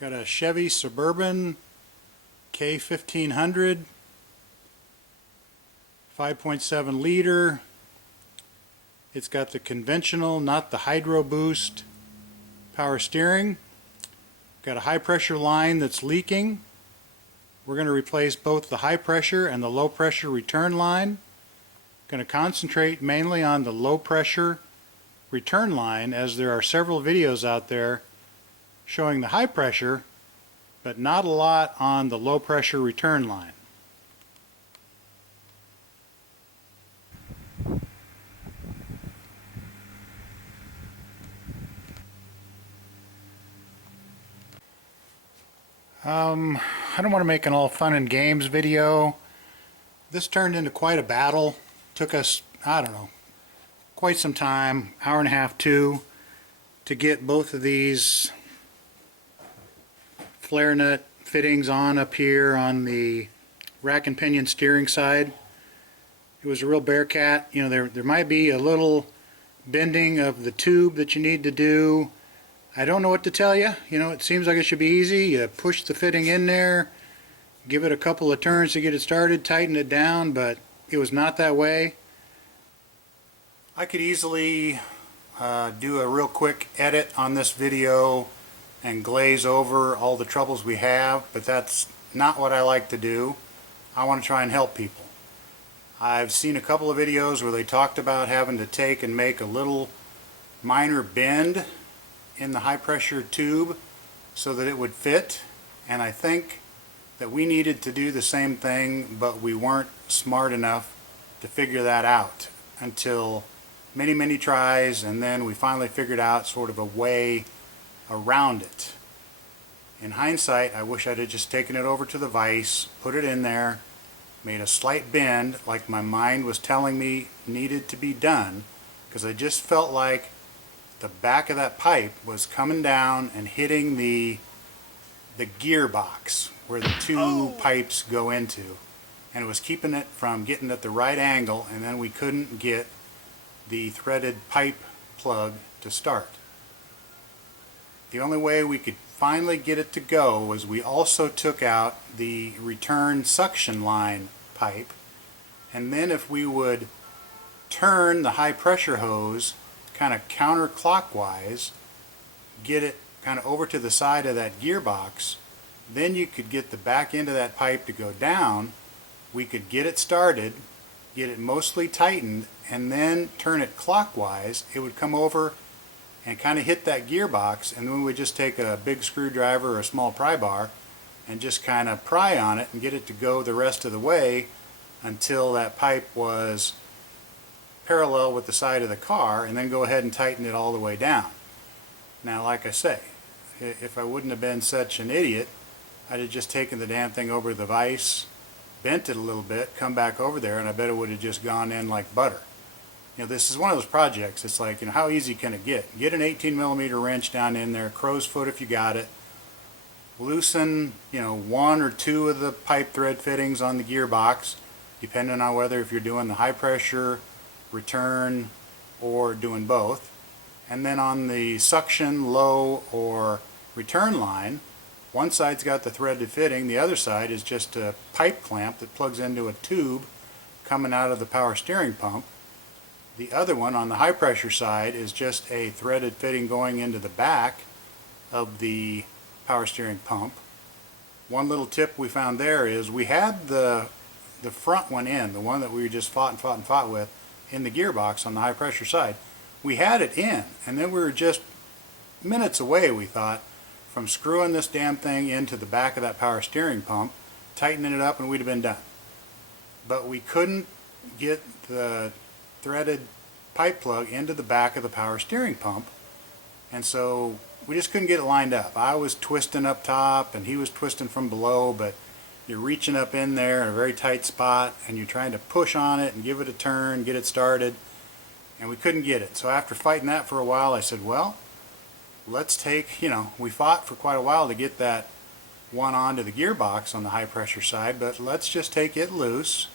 Got a Chevy Suburban K1500, 5.7 liter. It's got the conventional, not the HydroBoost power steering. Got a high pressure line that's leaking. We're going to replace both the high pressure and the low pressure return line. Going to concentrate mainly on the low pressure return line, as there are several videos out there showing the high pressure, but not a lot on the low pressure return line. I don't want to make an all fun and games video. This turned into quite a battle. Took us, I don't know, quite some time, hour and a half, two, to get both of these flare nut fittings on up here on the rack and pinion steering side. It was a real bear cat. You know, there might be a little bending of the tube that you need to do. I don't know what to tell you. You know, it seems like it should be easy. You push the fitting in there, give it a couple of turns to get it started, tighten it down, but it was not that way. I could easily do a real quick edit on this video and glaze over all the troubles we have, but that's not what I like to do. I want to try and help people. I've seen a couple of videos where they talked about having to take and make a little minor bend in the high pressure tube so that it would fit, and I think that we needed to do the same thing, but we weren't smart enough to figure that out until many tries, and then we finally figured out sort of a way around it. In hindsight, I wish I'd have just taken it over to the vise, put it in there, made a slight bend like my mind was telling me needed to be done, because I just felt like the back of that pipe was coming down and hitting the gearbox where the two pipes go into, and it was keeping it from getting at the right angle, and then we couldn't get the threaded pipe plug to start. The only way we could finally get it to go was we also took out the return suction line pipe, and then if we would turn the high pressure hose kind of counterclockwise, get it kind of over to the side of that gearbox, then you could get the back end of that pipe to go down. We could get it started, get it mostly tightened, and then turn it clockwise. It would come over and kind of hit that gearbox, and then we would just take a big screwdriver or a small pry bar and just kind of pry on it and get it to go the rest of the way until that pipe was parallel with the side of the car, and then go ahead and tighten it all the way down. Now, like I say, if I wouldn't have been such an idiot, I'd have just taken the damn thing over to the vise, bent it a little bit, come back over there, and I bet it would have just gone in like butter. You know, this is one of those projects. It's like, you know, how easy can it get? Get an 18mm wrench down in there, crow's foot if you got it, loosen, you know, one or two of the pipe thread fittings on the gearbox, depending on whether if you're doing the high pressure return or doing both, and then on the suction, low, or return line, one side's got the threaded fitting, the other side is just a pipe clamp that plugs into a tube coming out of the power steering pump. The other one on the high pressure side is just a threaded fitting going into the back of the power steering pump. One little tip we found there is we had the front one in, the one that we just fought with, in the gearbox on the high pressure side. We had it in, and then we were just minutes away, we thought, from screwing this damn thing into the back of that power steering pump, tightening it up, and we'd have been done. But we couldn't get the threaded pipe plug into the back of the power steering pump, and so we just couldn't get it lined up. I was twisting up top and he was twisting from below, but you're reaching up in there in a very tight spot and you're trying to push on it and give it a turn, get it started, and we couldn't get it. So after fighting that for a while, I said, well, let's take, you know, we fought for quite a while to get that one onto the gearbox on the high pressure side, but let's just take it loose,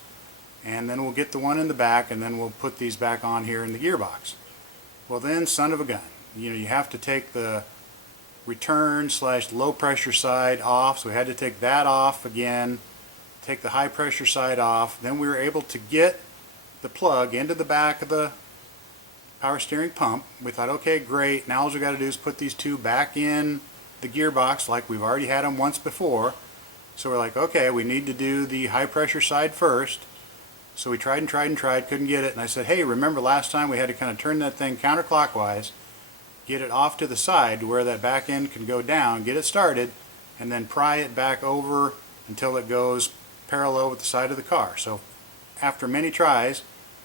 and then we'll get the one in the back, and then we'll put these back on here in the gearbox. Well then, son of a gun, you know, you have to take the return / low pressure side off, so we had to take that off again, take the high pressure side off. Then we were able to get the plug into the back of the power steering pump. We thought, okay, great, now all we got to do is put these two back in the gearbox like we've already had them once before. So we're like, okay, we need to do the high pressure side first. So we tried and tried and tried, couldn't get it, and I said, hey, remember last time we had to kind of turn that thing counterclockwise, get it off to the side to where that back end can go down, get it started, and then pry it back over until it goes parallel with the side of the car. So after many tries,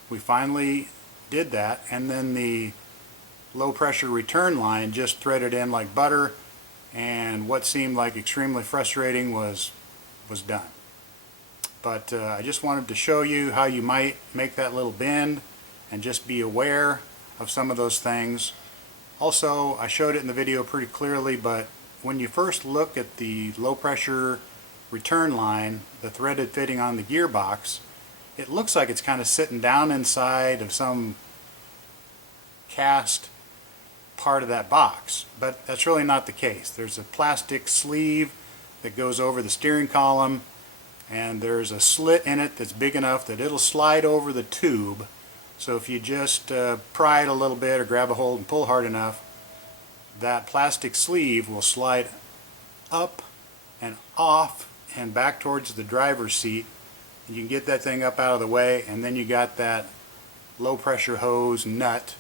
we finally did that, and then the low pressure return line just threaded in like butter, and what seemed like extremely frustrating was done. But I just wanted to show you how you might make that little bend and just be aware of some of those things. Also, I showed it in the video pretty clearly, but when you first look at the low pressure return line, the threaded fitting on the gearbox, it looks like it's kind of sitting down inside of some cast part of that box, but that's really not the case. There's a plastic sleeve that goes over the steering column, and there's a slit in it that's big enough that it'll slide over the tube. So if you just pry it a little bit or grab a hold and pull hard enough, that plastic sleeve will slide up and off and back towards the driver's seat. And you can get that thing up out of the way, and then you got that low pressure hose nut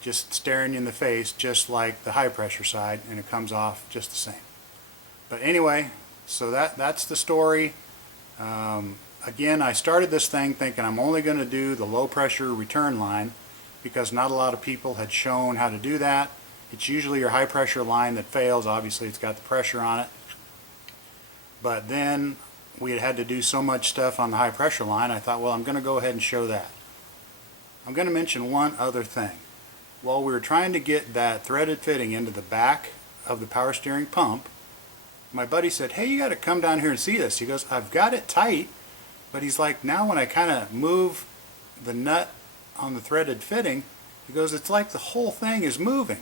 just staring you in the face, just like the high pressure side, and it comes off just the same. But anyway, so that's the story. Again, I started this thing thinking I'm only going to do the low pressure return line because not a lot of people had shown how to do that. It's usually your high pressure line that fails. Obviously it's got the pressure on it. But then we had to do so much stuff on the high pressure line, I thought, well, I'm going to go ahead and show that. I'm going to mention one other thing. While we were trying to get that threaded fitting into the back of the power steering pump, my buddy said, hey, you got to come down here and see this. He goes, I've got it tight, but he's like, now when I kind of move the nut on the threaded fitting, he goes, it's like the whole thing is moving.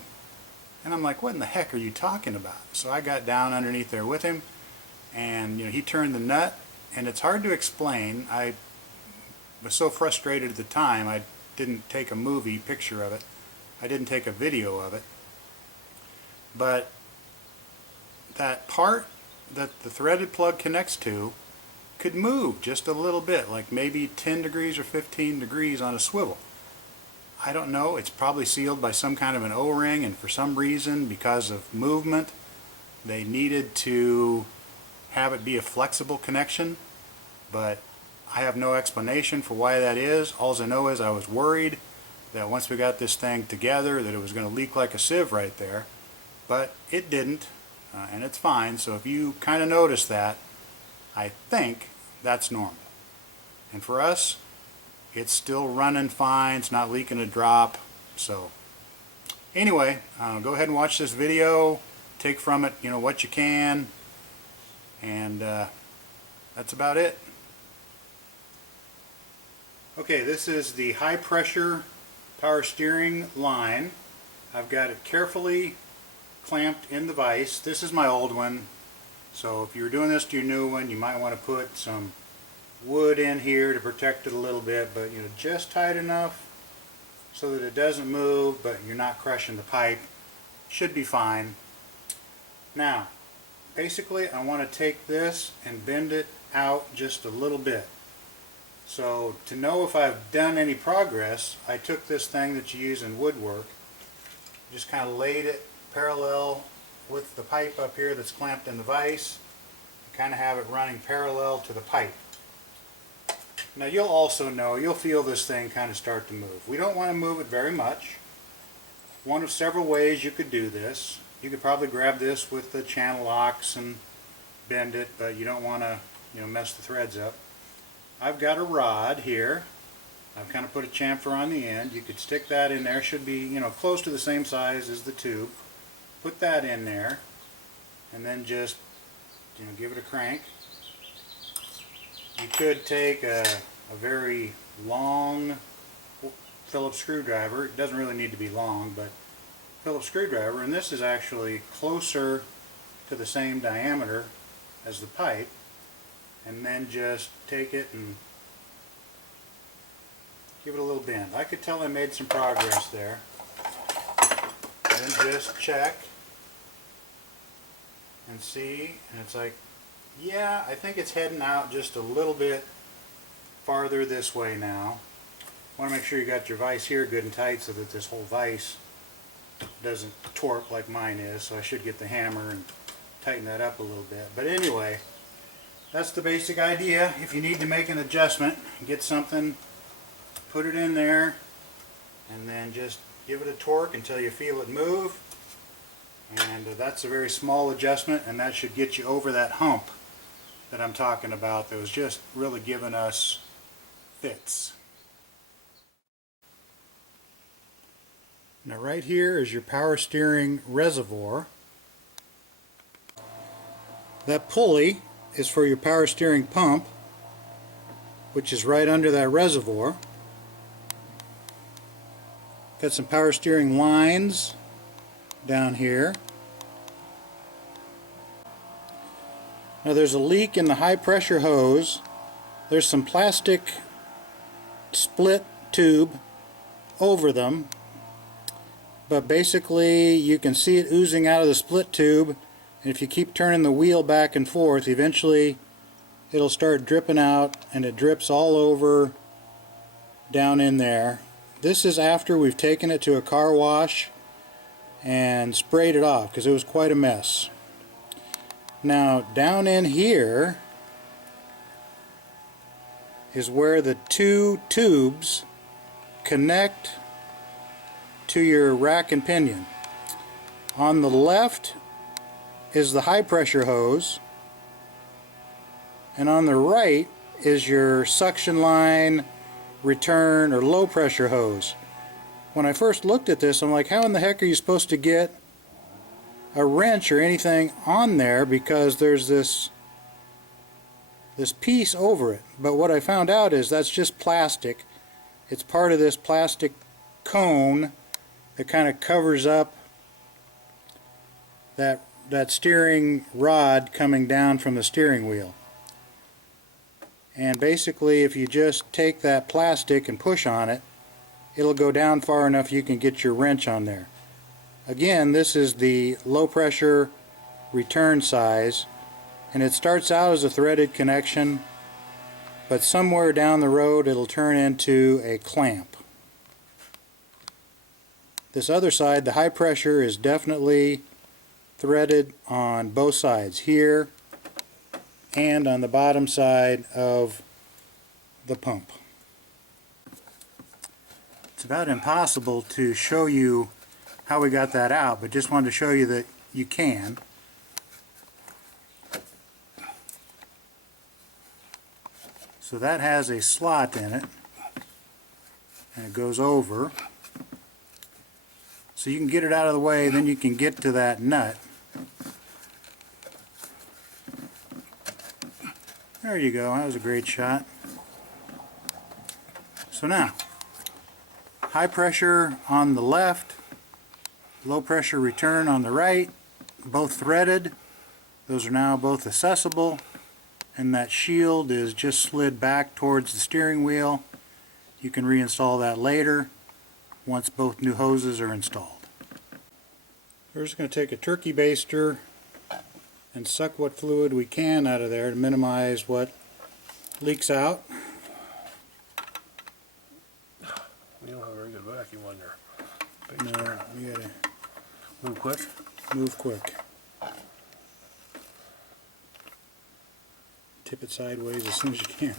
And I'm like, what in the heck are you talking about? So I got down underneath there with him, and he turned the nut, and it's hard to explain. I was so frustrated at the time, I didn't take a movie picture of it. I didn't take a video of it. But that part that the threaded plug connects to could move just a little bit, like maybe 10 degrees or 15 degrees on a swivel. I don't know, it's probably sealed by some kind of an O-ring, and for some reason, because of movement, they needed to have it be a flexible connection, but I have no explanation for why that is. All I know is I was worried that once we got this thing together that it was going to leak like a sieve right there, but it didn't, and it's fine. So if you kind of notice that, I think that's normal. And for us, it's still running fine, it's not leaking a drop. So anyway, go ahead and watch this video, take from it what you can, and that's about it. Okay, this is the high pressure power steering line. I've got it carefully clamped in the vise. This is my old one, so if you're doing this to your new one, you might want to put some wood in here to protect it a little bit, but just tight enough so that it doesn't move, but you're not crushing the pipe. Should be fine. Now, basically I want to take this and bend it out just a little bit. So to know if I've done any progress, I took this thing that you use in woodwork, just kind of laid it parallel with the pipe up here that's clamped in the vise, and kind of have it running parallel to the pipe. Now you'll also know, you'll feel this thing kind of start to move. We don't want to move it very much. One of several ways you could do this. You could probably grab this with the channel locks and bend it, but you don't want to mess the threads up. I've got a rod here. I've kind of put a chamfer on the end. You could stick that in there. Should be close to the same size as the tube. Put that in there, and then just give it a crank. You could take a very long Phillips screwdriver. It doesn't really need to be long, but Phillips screwdriver, and this is actually closer to the same diameter as the pipe, and then just take it and give it a little bend. I could tell I made some progress there. Then just check and see, and it's like, yeah, I think it's heading out just a little bit farther this way now. Want to make sure you got your vise here good and tight so that this whole vise doesn't torque like mine is, so I should get the hammer and tighten that up a little bit. But anyway, that's the basic idea. If you need to make an adjustment, get something, put it in there, and then just give it a torque until you feel it move. And that's a very small adjustment, and that should get you over that hump that I'm talking about that was just really giving us fits. Now right here is your power steering reservoir. That pulley is for your power steering pump, which is right under that reservoir. Got some power steering lines down here. Now there's a leak in the high pressure hose. There's some plastic split tube over them, but basically you can see it oozing out of the split tube, and if you keep turning the wheel back and forth, eventually it'll start dripping out, and it drips all over down in there. This is after we've taken it to a car wash and sprayed it off, because it was quite a mess. Now down in here is where the two tubes connect to your rack and pinion. On the left is the high pressure hose, and on the right is your suction line, return, or low pressure hose. When I first looked at this, I'm like, how in the heck are you supposed to get a wrench or anything on there, because there's this piece over it. But what I found out is that's just plastic. It's part of this plastic cone that kind of covers up that steering rod coming down from the steering wheel. And basically, if you just take that plastic and push on it, it'll go down far enough you can get your wrench on there. Again, this is the low pressure return size, and it starts out as a threaded connection, but somewhere down the road it'll turn into a clamp. This other side, the high pressure, is definitely threaded on both sides, here and on the bottom side of the pump. It's about impossible to show you how we got that out, but just wanted to show you that you can. So that has a slot in it, and it goes over. So you can get it out of the way, then you can get to that nut. There you go, that was a great shot. So now, high pressure on the left, low pressure return on the right, both threaded. Those are now both accessible, and that shield is just slid back towards the steering wheel. You can reinstall that later once both new hoses are installed. We're just going to take a turkey baster and suck what fluid we can out of there to minimize what leaks out. You don't have a very good vacuum on your No, you gotta move quick. move quick. Tip it sideways as soon as you can.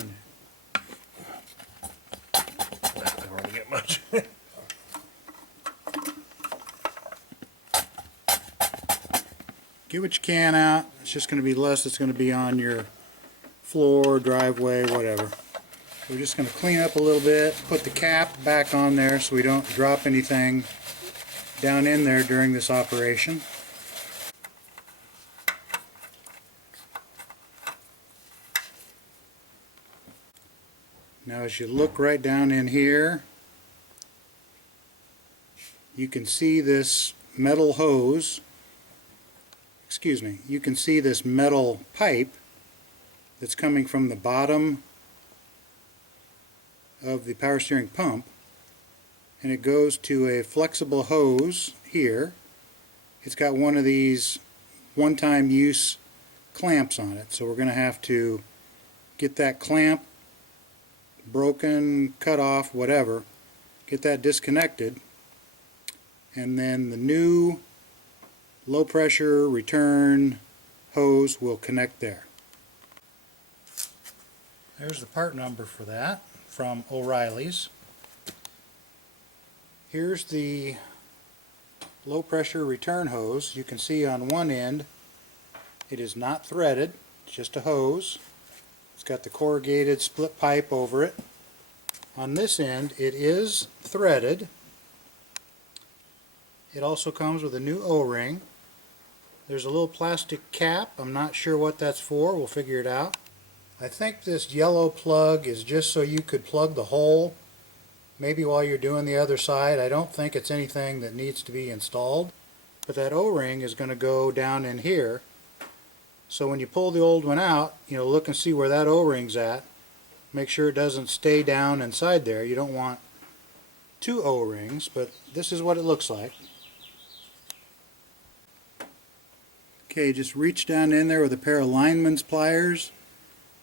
I don't really get much. Get what you can out. It's just going to be less that's going to be on your floor, driveway, whatever. We're just going to clean up a little bit, put the cap back on there so we don't drop anything down in there during this operation. Now as you look right down in here, you can see this metal hose, you can see this metal pipe that's coming from the bottom of the power steering pump, and it goes to a flexible hose here. It's got one of these one-time use clamps on it, so we're going to have to get that clamp broken, cut off, whatever, get that disconnected, and then the new low pressure return hose will connect there. There's the part number for that from O'Reilly's. Here's the low pressure return hose. You can see on one end it is not threaded, it's just a hose. It's got the corrugated split pipe over it. On this end it is threaded. It also comes with a new O-ring. There's a little plastic cap. I'm not sure what that's for. We'll figure it out. I think this yellow plug is just so you could plug the hole maybe while you're doing the other side. I don't think it's anything that needs to be installed. But that O-ring is going to go down in here. So when you pull the old one out, look and see where that O-ring's at. Make sure it doesn't stay down inside there. You don't want two O-rings, but this is what it looks like. Okay, just reach down in there with a pair of lineman's pliers.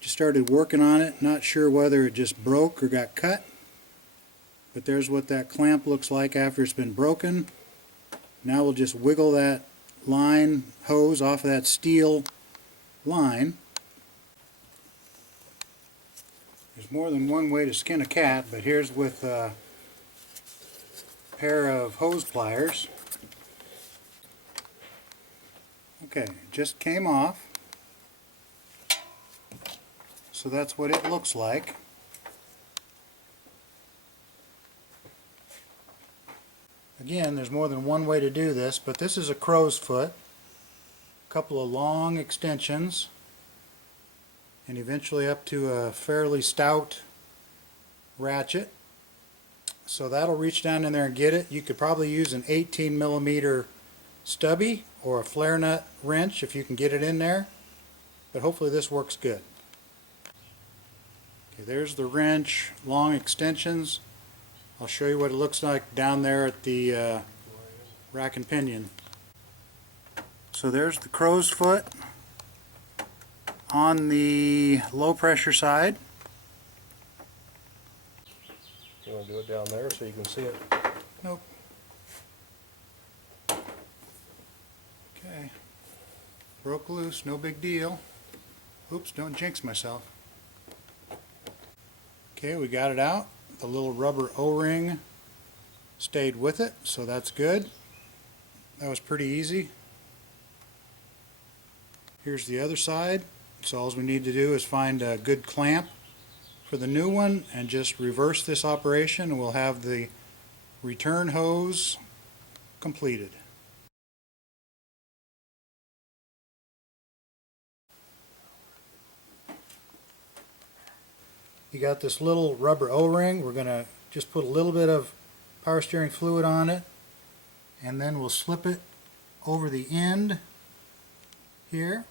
Just started working on it. Not sure whether it just broke or got cut. But there's what that clamp looks like after it's been broken. Now we'll just wiggle that line hose off of that steel line. There's more than one way to skin a cat, but here's with a pair of hose pliers. Okay, it just came off. So that's what it looks like. Again, there's more than one way to do this, but this is a crow's foot. A couple of long extensions, and eventually up to a fairly stout ratchet. So that'll reach down in there and get it. You could probably use an 18mm stubby or a flare nut wrench if you can get it in there, but hopefully this works good. Okay, there's the wrench, long extensions. I'll show you what it looks like down there at the rack and pinion. So there's the crow's foot on the low pressure side. You want to do it down there so you can see it? Nope. Okay. Broke loose, no big deal. Oops, don't jinx myself. Okay, we got it out. The little rubber O-ring stayed with it, so that's good. That was pretty easy. Here's the other side. So all we need to do is find a good clamp for the new one and just reverse this operation, and we'll have the return hose completed. You got this little rubber O-ring. We're going to just put a little bit of power steering fluid on it, and then we'll slip it over the end here.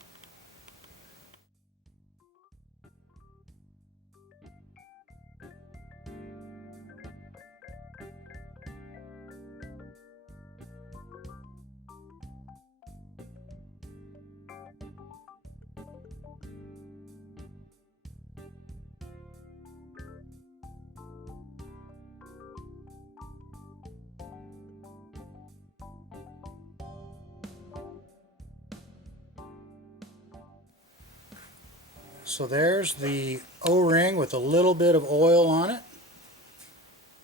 So there's the O-ring with a little bit of oil on it,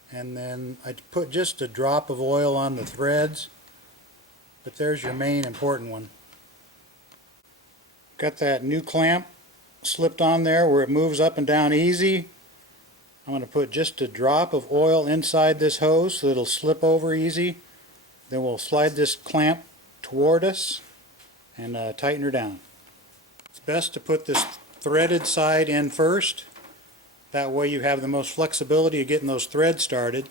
and then I put just a drop of oil on the threads, but there's your main important one. Got that new clamp slipped on there where it moves up and down easy. I'm going to put just a drop of oil inside this hose so it'll slip over easy. Then we'll slide this clamp toward us and tighten her down. It's best to put this threaded side in first. That way you have the most flexibility of getting those threads started.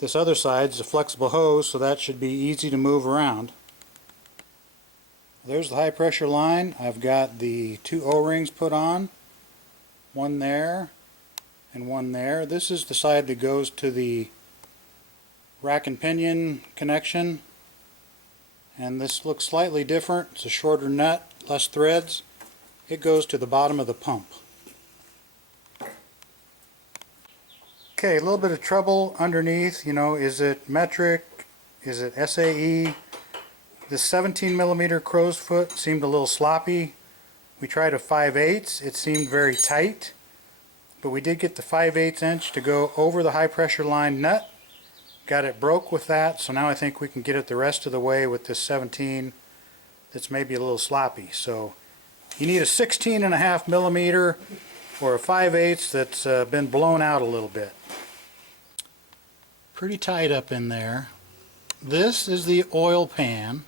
This other side is a flexible hose, so that should be easy to move around. There's the high pressure line. I've got the 2 O-rings put on, one there and one there. This is the side that goes to the rack and pinion connection, and this looks slightly different. It's a shorter nut, less threads. It goes to the bottom of the pump. Okay, a little bit of trouble underneath. You know, is it metric? Is it SAE? This 17mm crow's foot seemed a little sloppy. We tried a 5/8. It seemed very tight, but we did get the 5/8 inch to go over the high pressure line nut. Got it broke with that, so now I think we can get it the rest of the way with this 17 that's maybe a little sloppy. So you need a 16.5mm or a 5/8 that's been blown out a little bit. Pretty tight up in there. This is the oil pan.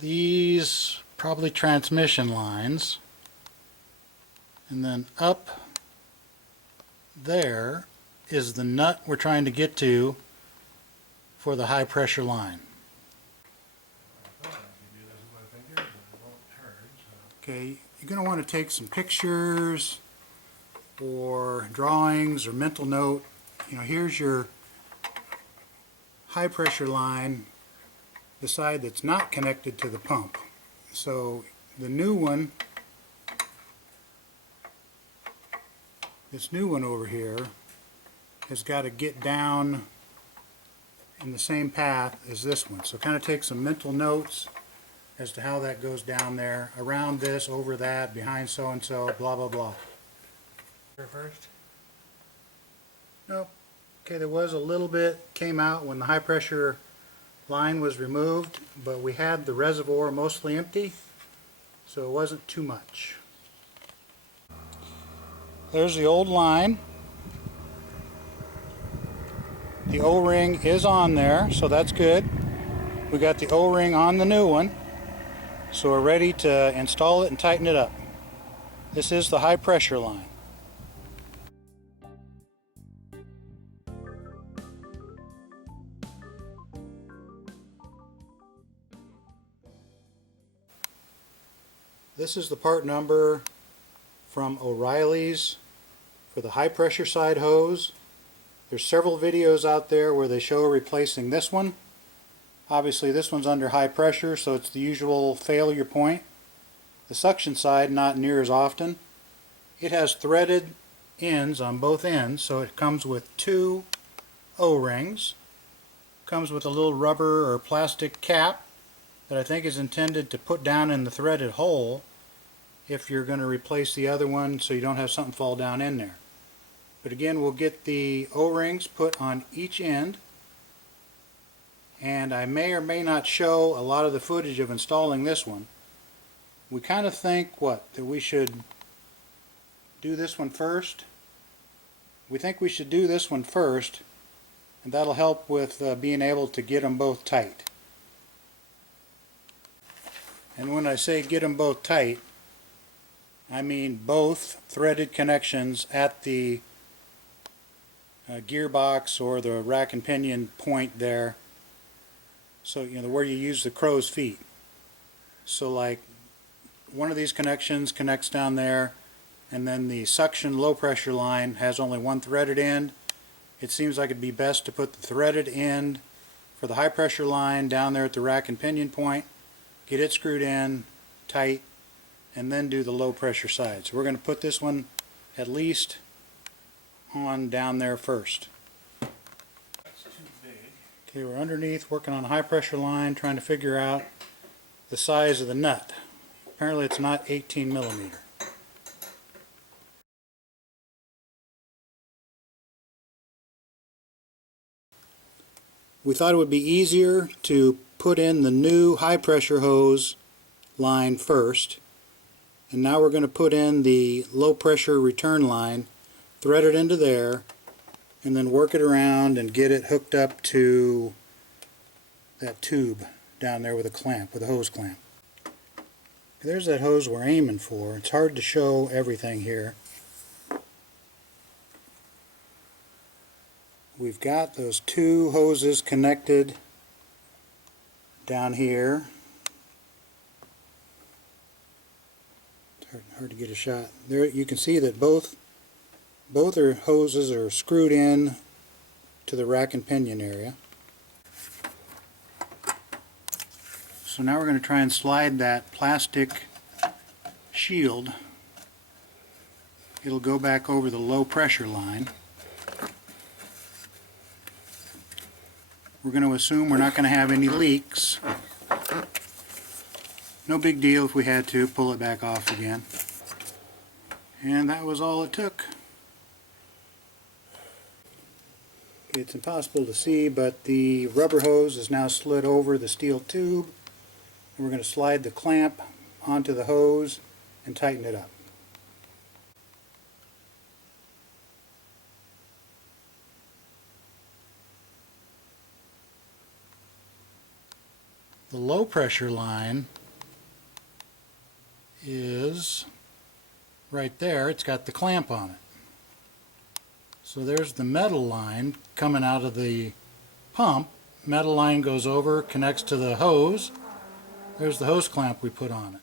These probably transmission lines, and then up there is the nut we're trying to get to for the high pressure line. Okay, you're going to want to take some pictures or drawings or mental note. You know, here's your high pressure line, the side that's not connected to the pump. So the new one, this new one over here, has got to get down in the same path as this one. So kind of take some mental notes as to how that goes down there, around this, over that, behind so and so, blah blah blah. First? Nope. Okay, there was a little bit came out when the high pressure line was removed, but we had the reservoir mostly empty, so it wasn't too much. There's the old line. The O-ring is on there, so that's good. We got the O-ring on the new one, so we're ready to install it and tighten it up. This is the high pressure line. This is the part number from O'Reilly's for the high pressure side hose. There's several videos out there where they show replacing this one. Obviously this one's under high pressure, so it's the usual failure point. The suction side, not near as often. It has threaded ends on both ends, so it comes with 2 O-rings. Comes with a little rubber or plastic cap that I think is intended to put down in the threaded hole if you're going to replace the other one, so you don't have something fall down in there. But again, we'll get the O-rings put on each end, and I may or may not show a lot of the footage of installing this one. We kind of think that we should do this one first. We think we should do this one first, and that'll help with being able to get them both tight. And when I say get them both tight, I mean both threaded connections at the gearbox or the rack and pinion point there. So, you know, where you use the crow's feet. So like one of these connections connects down there, and then the suction low pressure line has only one threaded end. It seems like it'd be best to put the threaded end for the high pressure line down there at the rack and pinion point, get it screwed in tight, and then do the low pressure side. So we're going to put this one at least on down there first. That's too big. Okay, we're underneath working on a high pressure line, trying to figure out the size of the nut. Apparently it's not 18mm. We thought it would be easier to put in the new high pressure hose line first, and now we're going to put in the low pressure return line, thread it into there, and then work it around and get it hooked up to that tube down there with a clamp, with a hose clamp. There's that hose we're aiming for. It's hard to show everything here. we've got those two hoses connected down here. It's hard to get a shot. There you can see that both hoses are screwed in to the rack and pinion area. So now we're going to try and slide that plastic shield. It'll go back over the low pressure line. We're going to assume we're not going to have any leaks. No big deal if we had to pull it back off again. And that was all it took. It's impossible to see, but the rubber hose is now slid over the steel tube. And we're going to slide the clamp onto the hose and tighten it up. The low pressure line is right there. It's got the clamp on it. So there's the metal line coming out of the pump. Metal line goes over, connects to the hose. There's the hose clamp we put on it.